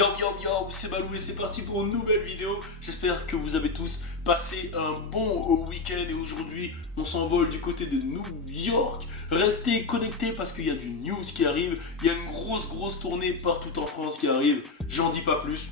Yo yo yo, c'est Balou et c'est parti pour une nouvelle vidéo. J'espère que vous avez tous passé un bon week-end et aujourd'hui on s'envole du côté de New York. Restez connectés parce qu'il y a du news qui arrive. Il y a une grosse tournée partout en France qui arrive. J'en dis pas plus.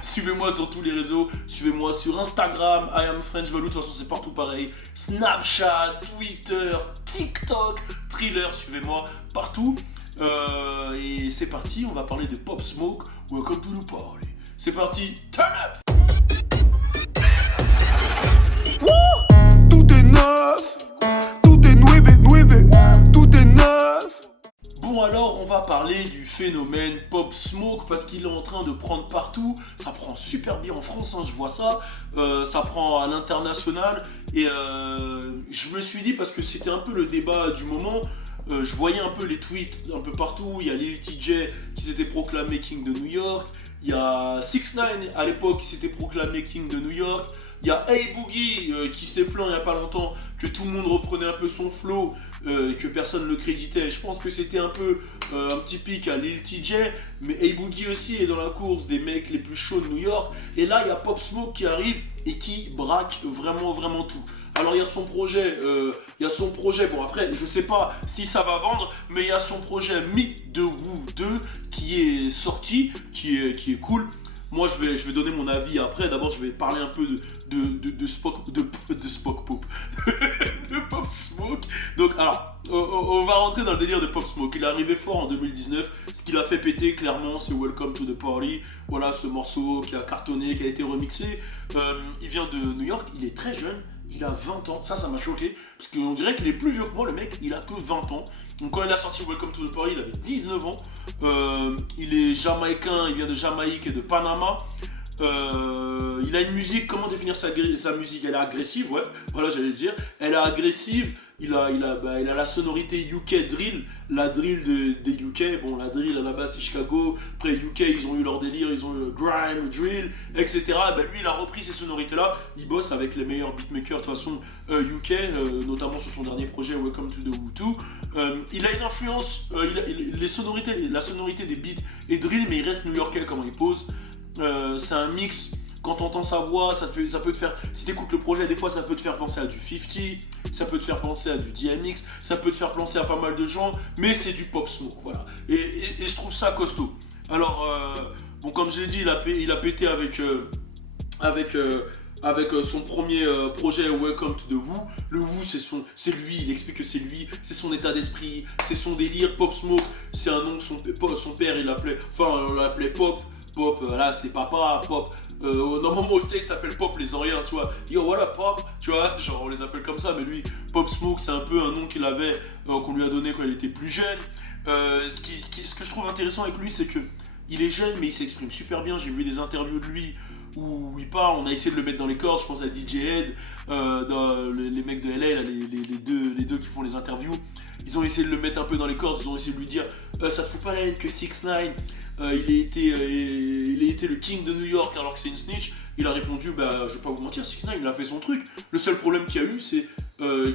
Suivez-moi sur tous les réseaux, suivez-moi sur Instagram, I am French Balou, de toute façon c'est partout pareil, Snapchat, Twitter, TikTok, Thriller, suivez-moi partout. Et c'est parti, on va parler de Pop Smoke, welcome to the party. C'est parti, turn up! Tout est neuf, tout est nueve, tout est neuf. Bon alors on va parler du phénomène Pop Smoke parce qu'il est en train de prendre partout, ça prend super bien en France, hein, je vois ça, ça prend à l'international et je me suis dit parce que c'était un peu le débat du moment, je voyais un peu les tweets un peu partout, il y a Lil TJ qui s'était proclamé King de New York, il y a 6ix9ine à l'époque qui s'était proclamé King de New York, il y a A-Boogie qui s'est plaint il n'y a pas longtemps que tout le monde reprenait un peu son flow et que personne ne le créditait. Je pense que c'était un peu un petit pic à Lil TJ, mais A-Boogie aussi est dans la course des mecs les plus chauds de New York. Et là, il y a Pop Smoke qui arrive et qui braque vraiment tout. Alors il y a son projet, bon après je sais pas si ça va vendre, mais il y a son projet Meet the Woo 2 qui est sorti, qui est cool. Moi je vais donner mon avis après, d'abord je vais parler un peu de Spock Pop, de Pop Smoke. Donc alors, on va rentrer dans le délire de Pop Smoke. Il est arrivé fort en 2019, ce qu'il a fait péter clairement c'est Welcome to the Party. Voilà ce morceau qui a cartonné, qui a été remixé. Il vient de New York, il est très jeune. Il a 20 ans, ça m'a choqué, parce qu'on dirait qu'il est plus vieux que moi, le mec, il a que 20 ans. Donc quand il a sorti Welcome to the Party, il avait 19 ans. Il est jamaïcain, il vient de Jamaïque et de Panama. Il a une musique, comment définir sa musique? Elle est agressive, ouais, voilà j'allais le dire. Elle est agressive, il a la sonorité UK drill, la drill des UK. Bon, la drill à la base c'est Chicago, après UK ils ont eu leur délire, ils ont eu le grime, le drill, etc. Lui il a repris ces sonorités là, il bosse avec les meilleurs beatmakers de toute façon UK, notamment sur son dernier projet Welcome to the Woo 2. Il a une influence, la sonorité des beats et drill, mais il reste new-yorkais comment il pose. C'est un mix. Quand t'entends sa voix, ça peut te faire. Si t'écoutes le projet, des fois ça peut te faire penser à du 50, ça peut te faire penser à du DMX, ça peut te faire penser à pas mal de gens, mais c'est du Pop Smoke, voilà. Et je trouve ça costaud. Alors, bon, comme je l'ai dit, il a pété avec son premier projet Welcome to the Woo. Le Woo c'est lui, il explique que c'est lui, c'est son état d'esprit, c'est son délire. Pop Smoke, c'est un nom que son père il l'appelait, on l'appelait Pop. Pop, là c'est papa, Pop. Normalement au steak t'appelles Pop les Oriens, soit yo voilà Pop, tu vois, genre on les appelle comme ça, mais lui Pop Smoke c'est un peu un nom qu'il avait, qu'on lui a donné quand il était plus jeune. Ce que je trouve intéressant avec lui c'est que il est jeune mais il s'exprime super bien. J'ai vu des interviews de lui où il parle, on a essayé de le mettre dans les cordes, je pense à DJ Head, dans les mecs de LA, là, les deux qui font les interviews, ils ont essayé de le mettre un peu dans les cordes, ils ont essayé de lui dire ça te fout pas la haine que 6ix9ine il a été le king de New York alors que c'est une snitch. Il a répondu, je vais pas vous mentir, 6ix9ine il a fait son truc. Le seul problème qu'il y a eu c'est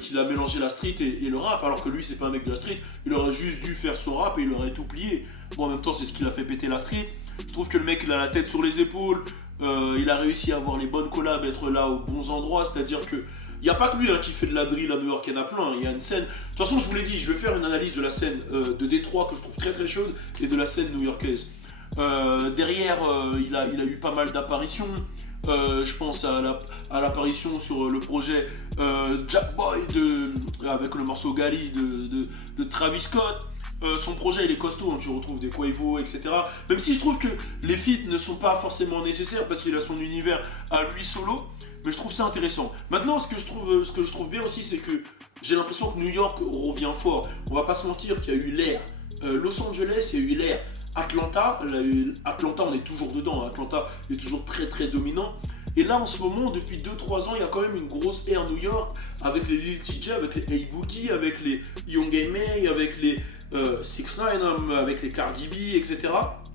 qu'il a mélangé la street et le rap, alors que lui c'est pas un mec de la street. Il aurait juste dû faire son rap et il aurait tout plié. Bon, en même temps c'est ce qui l'a fait péter la street. Je trouve que le mec il a la tête sur les épaules, il a réussi à avoir les bonnes collabs, être là aux bons endroits, c'est-à-dire que il n'y a pas que lui qui fait de la drill à New York, il y en a plein, il y a une scène. De toute façon, je vous l'ai dit, je vais faire une analyse de la scène de Détroit que je trouve très chaude et de la scène new-yorkaise. Derrière, il a eu pas mal d'apparitions. Je pense à l'apparition sur le projet Jackboy avec le morceau Gali de Travis Scott. Son projet il est costaud, hein, tu retrouves des Quavo, etc. Même si je trouve que les feats ne sont pas forcément nécessaires parce qu'il a son univers à lui solo. Mais je trouve ça intéressant. Maintenant, ce que je trouve bien aussi, c'est que j'ai l'impression que New York revient fort. On va pas se mentir qu'il y a eu l'ère Los Angeles, il y a eu l'ère Atlanta. Atlanta, on est toujours dedans. Atlanta est toujours très dominant. Et là, en ce moment, depuis 2-3 ans, il y a quand même une grosse ère New York avec les Lil TJ, avec les A-Boogie, avec les Young M.A, avec les 6ix9ine, avec les Cardi B, etc.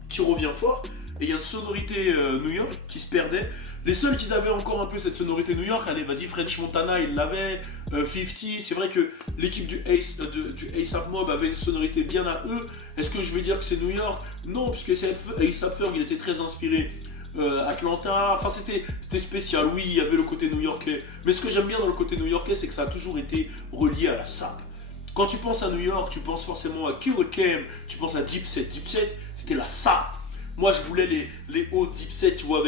qui revient fort. Et il y a une sonorité New York qui se perdait. Les seuls qui avaient encore un peu cette sonorité New York, allez, vas-y, French Montana, il l'avait, 50, c'est vrai que l'équipe du A$AP Mob avait une sonorité bien à eux. Est-ce que je vais dire que c'est New York? Non, puisque A$AP Ferg, il était très inspiré Atlanta, enfin c'était spécial, oui, il y avait le côté new-yorkais. Mais ce que j'aime bien dans le côté new-yorkais, c'est que ça a toujours été relié à la SAP. Quand tu penses à New York, tu penses forcément à Killer Cam, tu penses à Dipset. Dipset, c'était la SAP. Moi, je voulais les hauts Dipset, tu vois,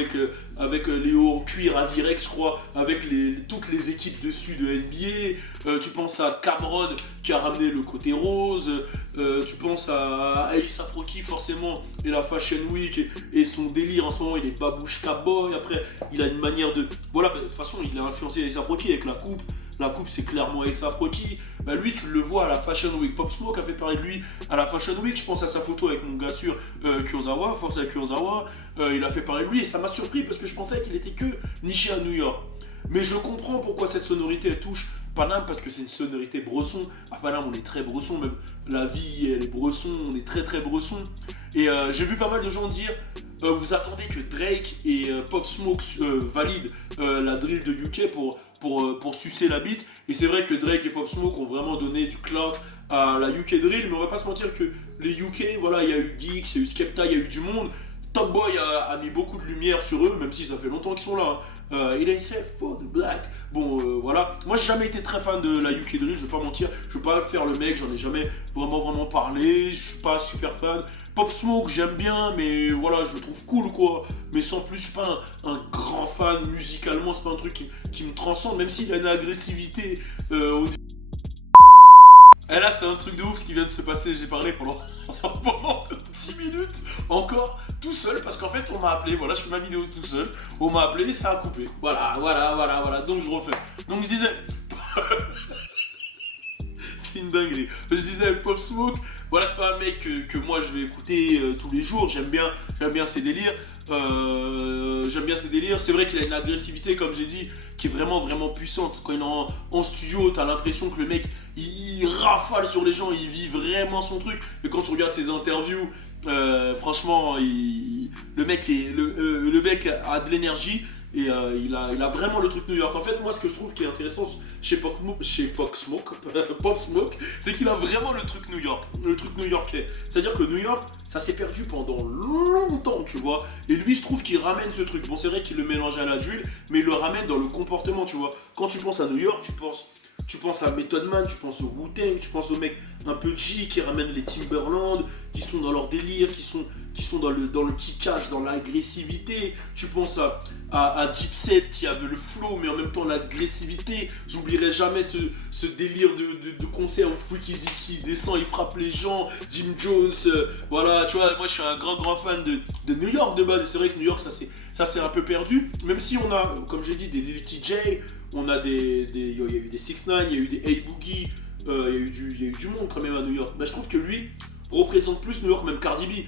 avec les hauts en cuir à Virex, je crois, avec toutes les équipes dessus de NBA. Tu penses à Cameron qui a ramené le côté rose. Tu penses à A$AP Rocky, forcément, et la Fashion Week, et son délire en ce moment, il est babouche boy. Après, il a une manière de. Voilà, de toute façon, il a influencé A$AP Rocky avec la coupe. La coupe, c'est clairement A$AP Rocky. Bah, lui, tu le vois à la Fashion Week. Pop Smoke a fait parler de lui à la Fashion Week. Je pense à sa photo avec mon gars sûr, Kurzawa, Force à Kurzawa. Il a fait parler de lui et ça m'a surpris parce que je pensais qu'il était que niché à New York. Mais je comprends pourquoi cette sonorité elle touche Paname, parce que c'est une sonorité bresson. À Paname, on est très bresson, même la vie, elle est bresson, on est très très bresson. Et j'ai vu pas mal de gens dire vous attendez que Drake et Pop Smoke valident la drill de UK pour sucer la bite. Et c'est vrai que Drake et Pop Smoke ont vraiment donné du clout à la UK drill, mais on va pas se mentir que les UK, voilà, il y a eu Geeks, il y a eu Skepta, il y a eu du monde. Top Boy a mis beaucoup de lumière sur eux, même si ça fait longtemps qu'ils sont là. Il a safe for the black. Bon, voilà. Moi, j'ai jamais été très fan de la UK drill, je vais pas mentir. Je vais pas faire le mec, j'en ai jamais vraiment parlé. Je suis pas super fan. Pop Smoke, j'aime bien, mais voilà, je le trouve cool, quoi. Mais sans plus, je suis pas un grand fan musicalement, c'est pas un truc qui me transcende, même s'il a une agressivité. Et là, c'est un truc de ouf ce qui vient de se passer. J'ai parlé pendant 10 minutes encore tout seul parce qu'en fait, on m'a appelé. Voilà, je fais ma vidéo tout seul. On m'a appelé et ça a coupé. Voilà. Donc, je refais. Donc, je disais. C'est une dinguerie. Je disais Pop Smoke. Voilà, c'est pas un mec que moi je vais écouter tous les jours. J'aime bien ses délires. C'est vrai qu'il a une agressivité, comme j'ai dit, qui est vraiment puissante. Quand il est en studio, t'as l'impression que le mec il rafale sur les gens, il vit vraiment son truc. Et quand tu regardes ses interviews, franchement, le mec a de l'énergie. Et il a vraiment le truc New York. En fait, moi, ce que je trouve qui est intéressant chez Pop Smoke, c'est qu'il a vraiment le truc New York, le truc new-yorkais. C'est-à-dire que New York, ça s'est perdu pendant longtemps, tu vois. Et lui, je trouve qu'il ramène ce truc. Bon, c'est vrai qu'il le mélange à la drill, mais il le ramène dans le comportement, tu vois. Quand tu penses à New York, tu penses à Method Man, tu penses au Wu-Tang, tu penses aux mecs un peu G qui ramènent les Timberland, qui sont dans leur délire, qui sont dans le kickage, dans l'agressivité. Tu penses à Dipset qui avait le flow, mais en même temps l'agressivité. J'oublierai jamais ce délire de concert où Freaky qui descend, il frappe les gens, Jim Jones, voilà, tu vois, moi je suis un grand fan de New York de base, et c'est vrai que New York ça s'est un peu perdu, même si on a, comme j'ai dit, des Lil TJ, on a il y a eu des 6ix9ine, il y a eu des A-Boogie, il y a eu du monde quand même à New York. Bah, je trouve que lui représente plus New York, même Cardi B.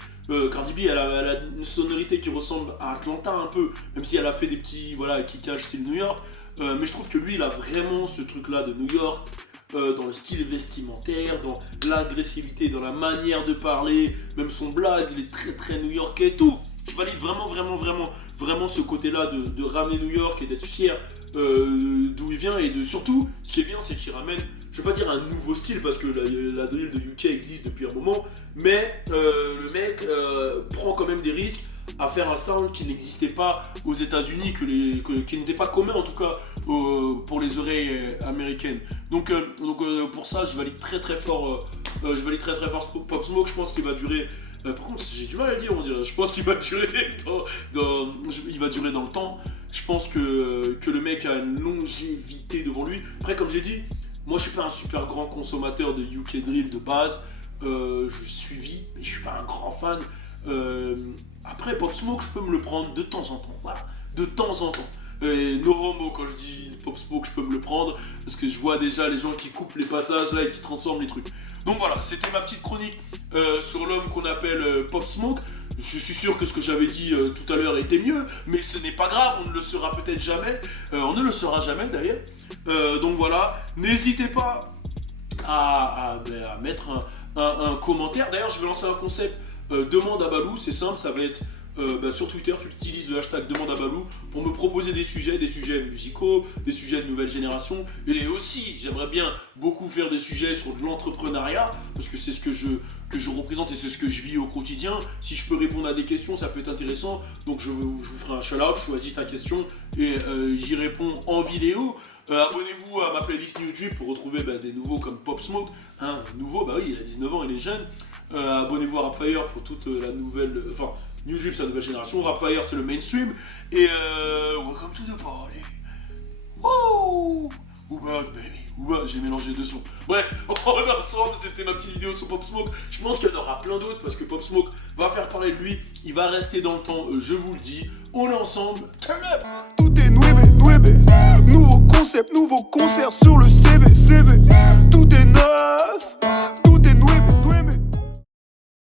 Cardi B, elle a une sonorité qui ressemble à Atlanta un peu, même si elle a fait des petits kickages style New York. Mais je trouve que lui, il a vraiment ce truc-là de New York, dans le style vestimentaire, dans l'agressivité, dans la manière de parler, même son blaze, il est très new-yorkais et tout. Je valide vraiment ce côté-là de ramener New York et d'être fier d'où il vient, et surtout, ce qui est bien, c'est qu'il ramène, je vais pas dire un nouveau style parce que la drill de UK existe depuis un moment, mais le mec prend quand même des risques à faire un sound qui n'existait pas aux États-Unis, qui n'était pas commun en tout cas pour les oreilles américaines. Donc pour ça, je valide très fort Pop Smoke. Je pense qu'il va durer. Par contre, j'ai du mal à le dire, on dirait. Je pense qu'il va durer il va durer dans le temps. Je pense que le mec a une longévité devant lui. Après, comme j'ai dit, moi je suis pas un super grand consommateur de UK drill de base. Je suivis, mais je suis pas un grand fan. Après, Pop Smoke, je peux me le prendre de temps en temps. Voilà, de temps en temps. Et no homo, quand je dis Pop Smoke, je peux me le prendre parce que je vois déjà les gens qui coupent les passages là et qui transforment les trucs. Donc voilà, c'était ma petite chronique sur l'homme qu'on appelle Pop Smoke. Je suis sûr que ce que j'avais dit tout à l'heure était mieux, mais ce n'est pas grave, on ne le saura peut-être jamais. On ne le saura jamais d'ailleurs. Donc voilà, n'hésitez pas à mettre un commentaire. D'ailleurs, je vais lancer un concept. Demande à Balou, c'est simple, ça va être sur Twitter, tu utilises le hashtag demande à Balou pour me proposer des sujets musicaux, des sujets de nouvelle génération. Et aussi, j'aimerais bien beaucoup faire des sujets sur de l'entrepreneuriat, parce que c'est ce que je représente et c'est ce que je vis au quotidien. Si je peux répondre à des questions, ça peut être intéressant. Donc je vous ferai un shout-out, choisis ta question et j'y réponds en vidéo. Abonnez-vous à ma playlist YouTube pour retrouver des nouveaux comme Pop Smoke. Nouveau, bah oui, il a 19 ans, il est jeune. Abonnez-vous à Rapfire pour toute la nouvelle... Enfin, YouTube, c'est la nouvelle génération. Rapfire, c'est le mainstream. Et welcome to the party. Wouh! Ouba, baby. Ouba, j'ai mélangé deux sons. Bref, en ensemble, c'était ma petite vidéo sur Pop Smoke. Je pense qu'il y en aura plein d'autres parce que Pop Smoke va faire parler de lui. Il va rester dans le temps, je vous le dis. On est ensemble. Turn up! Tout est nuébé. Nouveau concept, nouveau concert sur le CV. Tout est neuf.